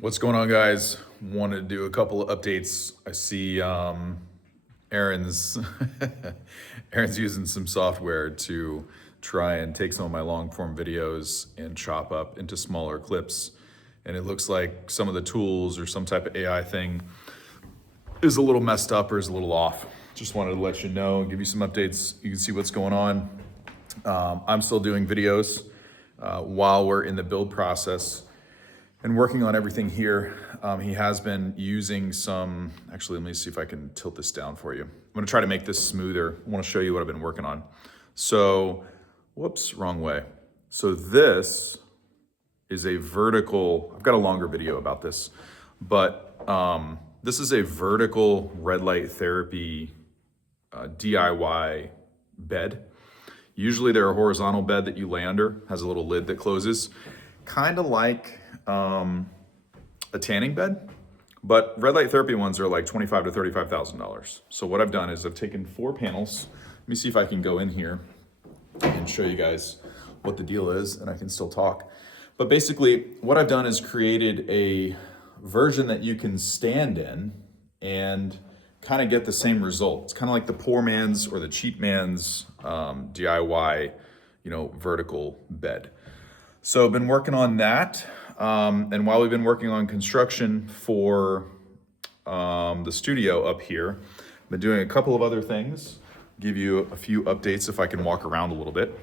What's going on, guys? Wanted to do a couple of updates. I see Aaron's Aaron's using some software to try and take some of my long form videos and chop up into smaller clips. And it looks like some of the tools or some type of AI thing is a little messed up or is a little off. Just wanted to let you know, give you some updates. You can see what's going on. I'm still doing videos while we're in the build process and working on everything here. He has been using some, actually, let me see if I can tilt this down for you. I'm gonna try to make this smoother. I wanna show you what I've been working on. So, whoops, wrong way. So this is a vertical, I've got a longer video about this, but this is a vertical red light therapy DIY bed. Usually they're a horizontal bed that you lay under, has a little lid that closes, kind of like a tanning bed, but red light therapy ones are like $25,000 to $35,000. So what I've done is I've taken 4 panels. Let me see if I can go in here and show you guys what the deal is, and I can still talk. But basically what I've done is created a version that you can stand in and kind of get the same result. It's kind of like the poor man's or the cheap man's DIY, vertical bed. So I've been working on that. And while we've been working on construction for the studio up here, I've been doing a couple of other things. Give you a few updates if I can walk around a little bit.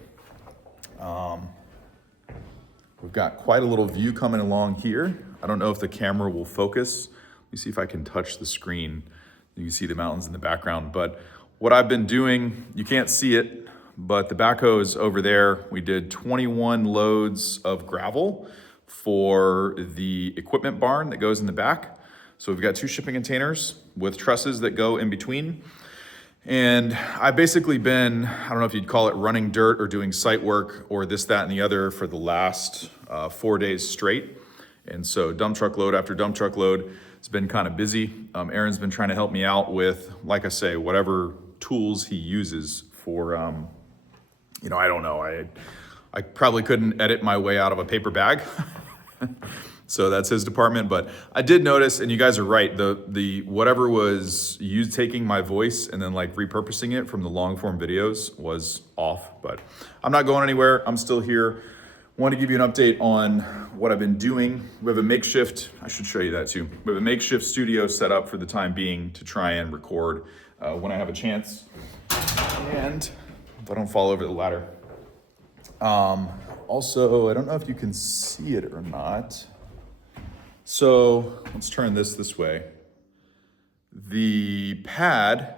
We've got quite a little view coming along here. I don't know if the camera will focus. Let me see if I can touch the screen. You can see the mountains in the background. But what I've been doing, you can't see it, but the backhoe is over there. We did 21 loads of gravel for the equipment barn that goes in the back. So we've got 2 shipping containers with trusses that go in between. And I've basically been, I don't know if you'd call it running dirt or doing site work or this, that, and the other for the last 4 days straight. And so dump truck load after dump truck load. It's been kind of busy. Aaron's been trying to help me out with, like I say, whatever tools he uses for, I don't know. I probably couldn't edit my way out of a paper bag. So that's his department. But I did notice, and you guys are right, the whatever was you taking my voice and then like repurposing it from the long form videos was off. But I'm not going anywhere. I'm still here. Want to give you an update on what I've been doing. We have a makeshift, I should show you that too. We have a makeshift studio set up for the time being to try and record when I have a chance. And if I don't fall over the ladder. Also, I don't know if you can see it or not. So let's turn this way. The pad,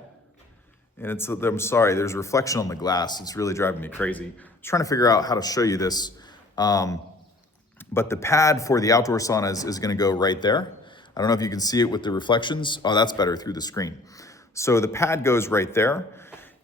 and I'm sorry, there's reflection on the glass. It's really driving me crazy. I'm trying to figure out how to show you this. But the pad for the outdoor saunas is gonna go right there. I don't know if you can see it with the reflections. Oh, that's better through the screen. So the pad goes right there.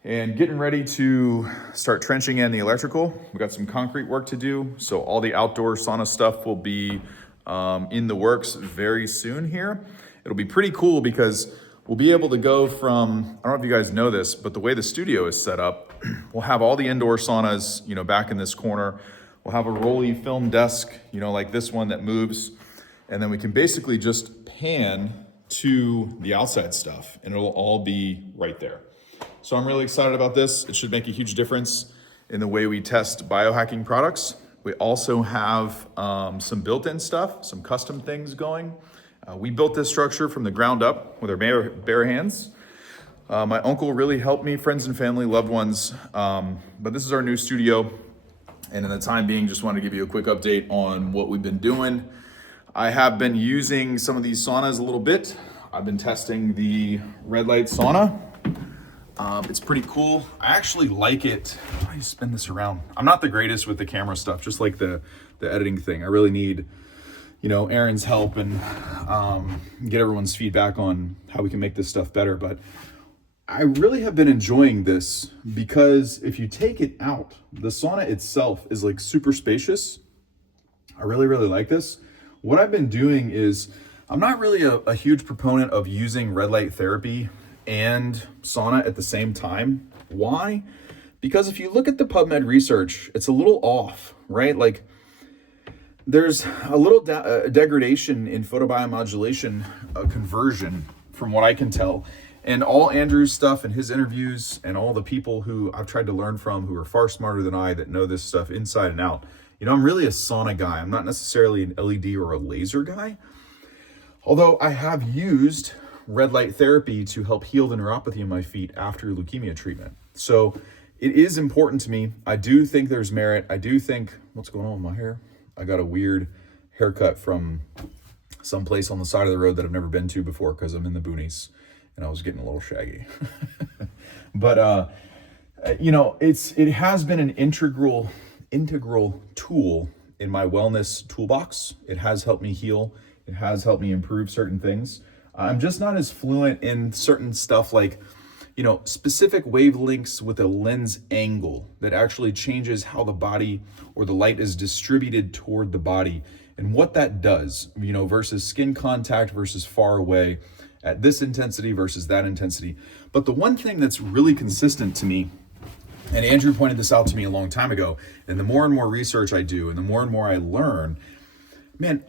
And getting ready to start trenching in the electrical. We've got some concrete work to do. So all the outdoor sauna stuff will be in the works very soon here. It'll be pretty cool because we'll be able to go from, I don't know if you guys know this, but the way the studio is set up, we'll have all the indoor saunas, back in this corner. We'll have a rolly film desk, like this one that moves. And then we can basically just pan to the outside stuff and it'll all be right there. So I'm really excited about this. It should make a huge difference in the way we test biohacking products. We also have some built-in stuff, some custom things going. We built this structure from the ground up with our bare hands. My uncle really helped me, friends and family, loved ones. But this is our new studio. And in the time being, just wanted to give you a quick update on what we've been doing. I have been using some of these saunas a little bit. I've been testing the red light sauna. It's pretty cool. I actually like it. How do you spin this around? I'm not the greatest with the camera stuff, just like the editing thing. I really need, Aaron's help and get everyone's feedback on how we can make this stuff better. But I really have been enjoying this because if you take it out, the sauna itself is like super spacious. I really, really like this. What I've been doing is I'm not really a huge proponent of using red light therapy and sauna at the same time. Why? Because if you look at the PubMed research, it's a little off, right? Like there's a little degradation in photobiomodulation conversion from what I can tell. And all Andrew's stuff and his interviews and all the people who I've tried to learn from who are far smarter than I that know this stuff inside and out. You know, I'm really a sauna guy. I'm not necessarily an LED or a laser guy. Although I have used red light therapy to help heal the neuropathy in my feet after leukemia treatment. So it is important to me. I do think there's merit. I do think, what's going on with my hair? I got a weird haircut from someplace on the side of the road that I've never been to before because I'm in the boonies and I was getting a little shaggy. But, you know, it has been an integral tool in my wellness toolbox. It has helped me heal. It has helped me improve certain things. I'm just not as fluent in certain stuff like, you know, specific wavelengths with a lens angle that actually changes how the body or the light is distributed toward the body and what that does, you know, versus skin contact versus far away at this intensity versus that intensity. But the one thing that's really consistent to me, and Andrew pointed this out to me a long time ago, and the more and more research I do and the more and more I learn, man,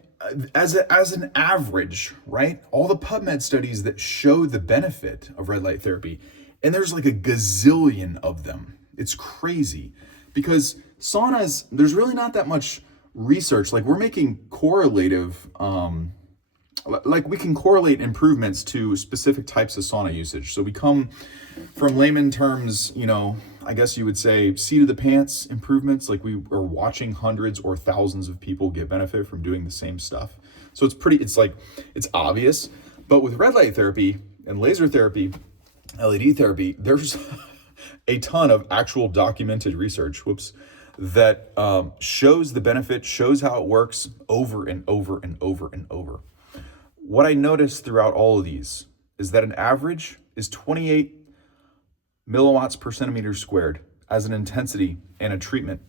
as an average, right? All the PubMed studies that show the benefit of red light therapy, and there's like a gazillion of them. It's crazy because saunas, there's really not that much research. Like we're making correlative, like we can correlate improvements to specific types of sauna usage. So we come from layman terms, you know, I guess you would say seat of the pants improvements. Like we are watching hundreds or thousands of people get benefit from doing the same stuff. So it's obvious. But with red light therapy and laser therapy, LED therapy, there's a ton of actual documented research, that shows the benefit, shows how it works over and over and over and over. What I noticed throughout all of these is that an average is 28 milliwatts per centimeter squared as an intensity and a treatment,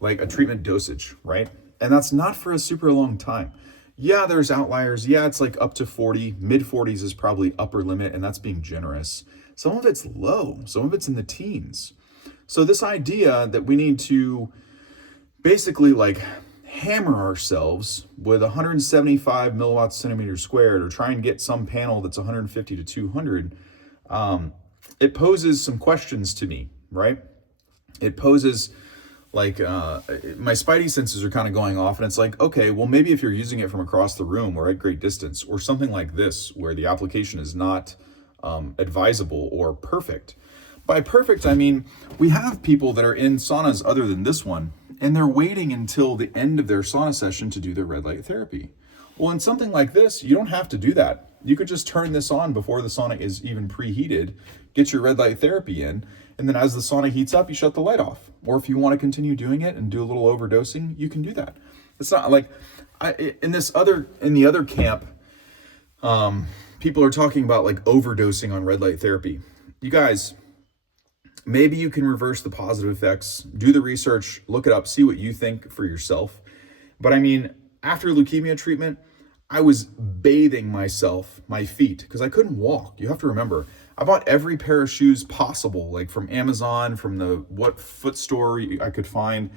like a treatment dosage, right? And that's not for a super long time. Yeah, there's outliers. Yeah, it's like up to 40, mid 40s is probably upper limit, and that's being generous. Some of it's low, some of it's in the teens. So this idea that we need to basically like hammer ourselves with 175 milliwatts centimeter squared or try and get some panel that's 150 to 200, it poses some questions to me, right? It poses like my spidey senses are kind of going off, and it's like, okay, well, maybe if you're using it from across the room or at great distance or something like this where the application is not advisable or perfect. By perfect, I mean we have people that are in saunas other than this one, and they're waiting until the end of their sauna session to do their red light therapy. Well, in something like this, you don't have to do that. You could just turn this on before the sauna is even preheated, get your red light therapy in, and then as the sauna heats up, you shut the light off. Or if you want to continue doing it and do a little overdosing, you can do that. It's not like in the other camp, people are talking about like overdosing on red light therapy. You guys, maybe you can reverse the positive effects, do the research, look it up, see what you think for yourself. But I mean, after leukemia treatment, I was bathing my feet, because I couldn't walk. You have to remember, I bought every pair of shoes possible, like from Amazon, from the what foot store I could find,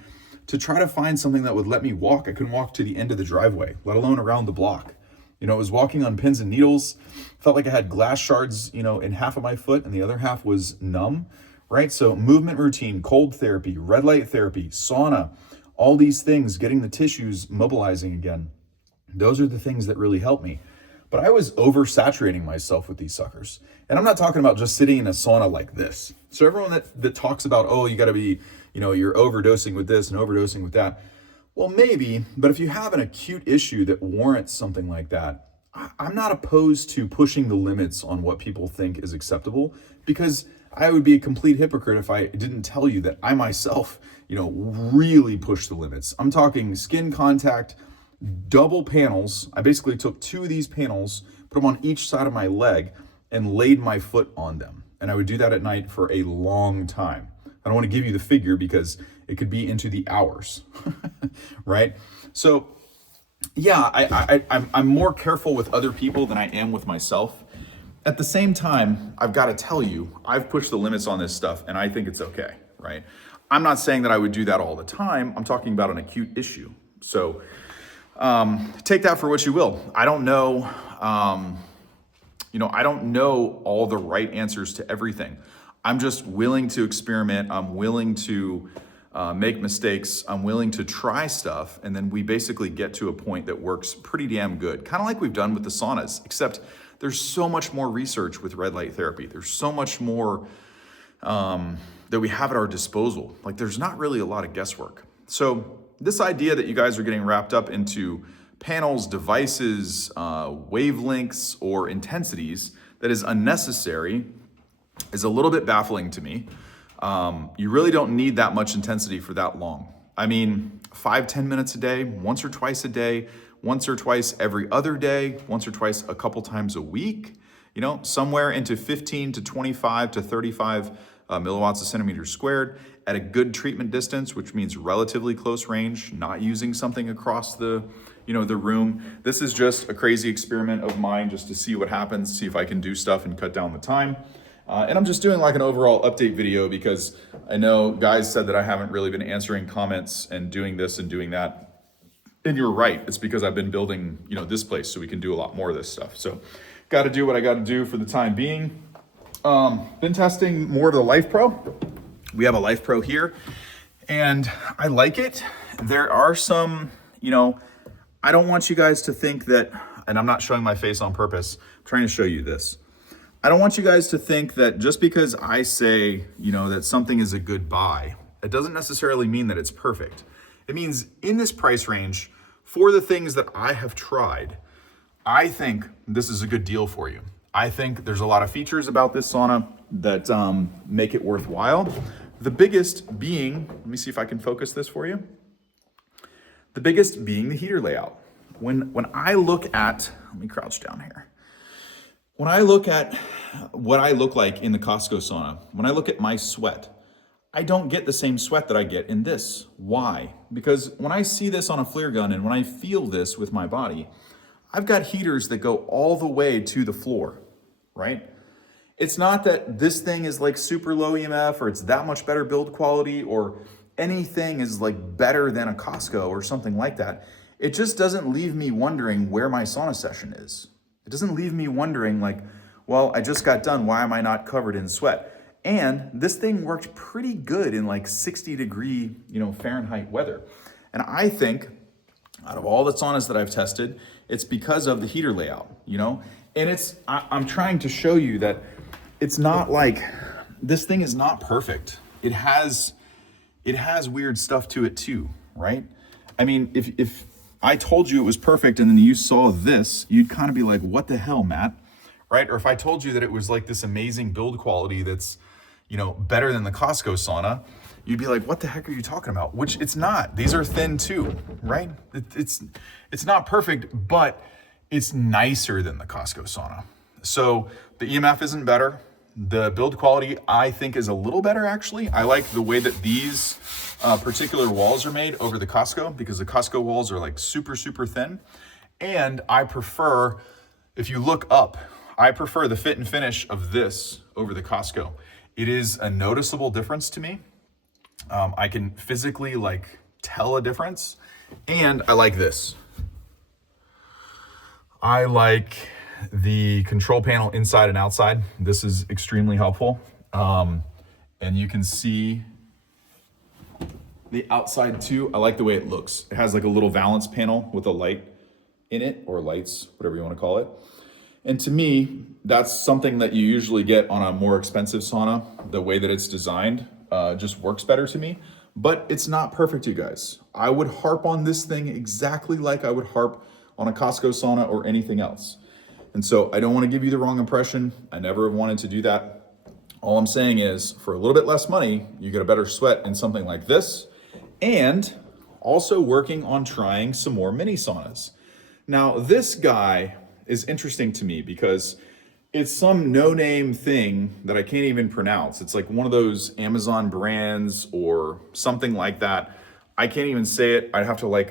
to try to find something that would let me walk. I couldn't walk to the end of the driveway, let alone around the block. You know, I was walking on pins and needles, felt like I had glass shards, you know, in half of my foot and the other half was numb, right? So movement routine, cold therapy, red light therapy, sauna, all these things, getting the tissues mobilizing again. Those are the things that really help me. But I was oversaturating myself with these suckers. And I'm not talking about just sitting in a sauna like this. So everyone that talks about, oh, you gotta be, you know, you're overdosing with this and overdosing with that. Well, maybe, but if you have an acute issue that warrants something like that, I'm not opposed to pushing the limits on what people think is acceptable, because I would be a complete hypocrite if I didn't tell you that I myself, you know, really push the limits. I'm talking skin contact, double panels. I basically took two of these panels, put them on each side of my leg, and laid my foot on them. And I would do that at night for a long time. I don't want to give you the figure because it could be into the hours, right? So yeah, I'm more careful with other people than I am with myself. At the same time, I've got to tell you, I've pushed the limits on this stuff and I think it's okay, right? I'm not saying that I would do that all the time. I'm talking about an acute issue. So take that for what you will. I don't know, I don't know all the right answers to everything. I'm just willing to experiment. I'm willing to make mistakes. I'm willing to try stuff. And then we basically get to a point that works pretty damn good. Kind of like we've done with the saunas, except there's so much more research with red light therapy. There's so much more that we have at our disposal. Like there's not really a lot of guesswork. So this idea that you guys are getting wrapped up into panels, devices, wavelengths, or intensities that is unnecessary is a little bit baffling to me. You really don't need that much intensity for that long. I mean, 5-10 minutes a day, once or twice a day, once or twice every other day, once or twice a couple times a week, somewhere into 15 to 25 to 35 milliwatts a centimeter squared at a good treatment distance, which means relatively close range, not using something across the room. This is just a crazy experiment of mine just to see what happens, see if I can do stuff and cut down the time. And I'm just doing like an overall update video because I know guys said that I haven't really been answering comments and doing this and doing that. And you're right, it's because I've been building, this place so we can do a lot more of this stuff. So got to do what I got to do for the time being. Been testing more of the LifePro. We have a LifePro here and I like it. There are some, I don't want you guys to think that, and I'm not showing my face on purpose, I'm trying to show you this. I don't want you guys to think that just because I say, that something is a good buy, it doesn't necessarily mean that it's perfect. It means in this price range, for the things that I have tried, I think this is a good deal for you. I think there's a lot of features about this sauna that make it worthwhile. The biggest being, let me see if I can focus this for you. The biggest being the heater layout. When I look at, let me crouch down here. When I look at what I look like in the Costco sauna, when I look at my sweat, I don't get the same sweat that I get in this. Why? Because when I see this on a flare gun and when I feel this with my body, I've got heaters that go all the way to the floor, right? It's not that this thing is like super low EMF or it's that much better build quality or anything is like better than a Costco or something like that. It just doesn't leave me wondering where my sauna session is. It doesn't leave me wondering like, well, I just got done. Why am I not covered in sweat? And this thing worked pretty good in like 60 degree, Fahrenheit weather. And I think out of all the saunas that I've tested, it's because of the heater layout, And I'm trying to show you that it's not like, this thing is not perfect. It has weird stuff to it too, right? I mean, if I told you it was perfect and then you saw this, you'd kind of be like, what the hell, Matt? Right? Or if I told you that it was like this amazing build quality that's, better than the Costco sauna, you'd be like, what the heck are you talking about? Which it's not. These are thin too, right? It's not perfect, but it's nicer than the Costco sauna. So the EMF isn't better. The build quality, I think, is a little better, actually. I like the way that these particular walls are made over the Costco because the Costco walls are like super, super thin. And I prefer, if you look up, I prefer the fit and finish of this over the Costco. It is a noticeable difference to me. I can physically tell a difference. And I like this. I like the control panel inside and outside. This is extremely helpful. And you can see the outside too. I like the way it looks. It has like a little valance panel with a light in it, or lights, whatever you want to call it. And to me, that's something that you usually get on a more expensive sauna. The way that it's designed just works better to me, but it's not perfect, you guys. I would harp on this thing exactly like I would harp on a Costco sauna or anything else. And so I don't want to give you the wrong impression. I never have wanted to do that. All I'm saying is for a little bit less money, you get a better sweat in something like this, and also working on trying some more mini saunas. Now, this guy is interesting to me because it's some no-name thing that I can't even pronounce. It's like one of those Amazon brands or something like that. I can't even say it. I'd have to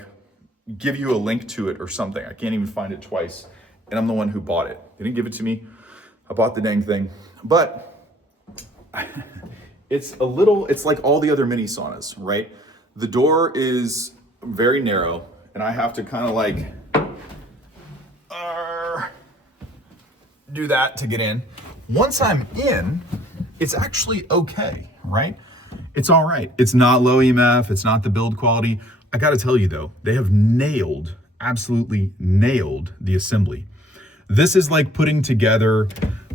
give you a link to it or something. I can't even find it twice. And I'm the one who bought it. They didn't give it to me. I bought the dang thing. But it's like all the other mini saunas, right? The door is very narrow. and I have to kind of like do that to get in. Once I'm in, it's actually okay, right? It's all right. It's not low EMF. It's not the build quality. I got to tell you though, they have nailed, absolutely nailed the assembly. This is like putting together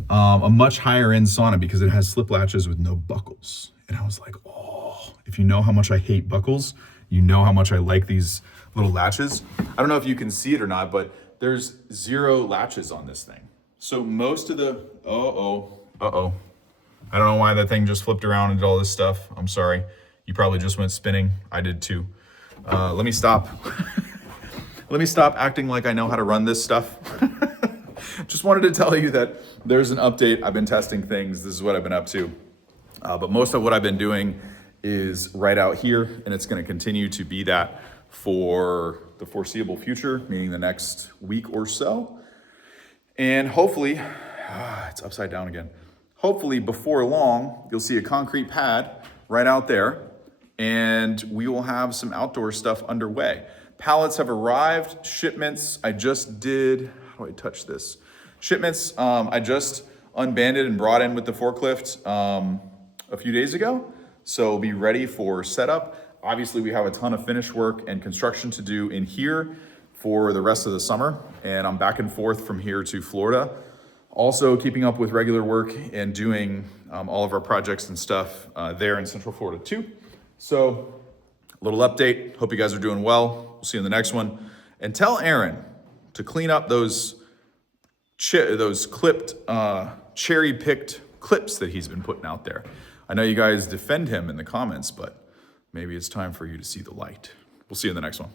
a much higher end sauna because it has slip latches with no buckles. And I was like, oh, if you know how much I hate buckles, you know how much I like these little latches. I don't know if you can see it or not, but there's 0 latches on this thing. So most of the, I don't know why that thing just flipped around and did all this stuff. I'm sorry. You probably just went spinning. I did too. Let me stop. Let me stop acting like I know how to run this stuff. Just wanted to tell you that there's an update. I've been testing things. This is what I've been up to. But most of what I've been doing is right out here, and it's going to continue to be that for the foreseeable future, meaning the next week or so. And hopefully, it's upside down again. Hopefully before long, you'll see a concrete pad right out there, and we will have some outdoor stuff underway. Pallets have arrived, shipments, I just did, how do I touch this? Shipments, I just unbanded and brought in with the forklift a few days ago. So we'll be ready for setup. Obviously we have a ton of finish work and construction to do in here for the rest of the summer. And I'm back and forth from here to Florida. Also keeping up with regular work and doing all of our projects and stuff there in Central Florida too. So a little update. Hope you guys are doing well. We'll see you in the next one. And tell Aaron to clean up those clipped, cherry-picked clips that he's been putting out there. I know you guys defend him in the comments, but maybe it's time for you to see the light. We'll see you in the next one.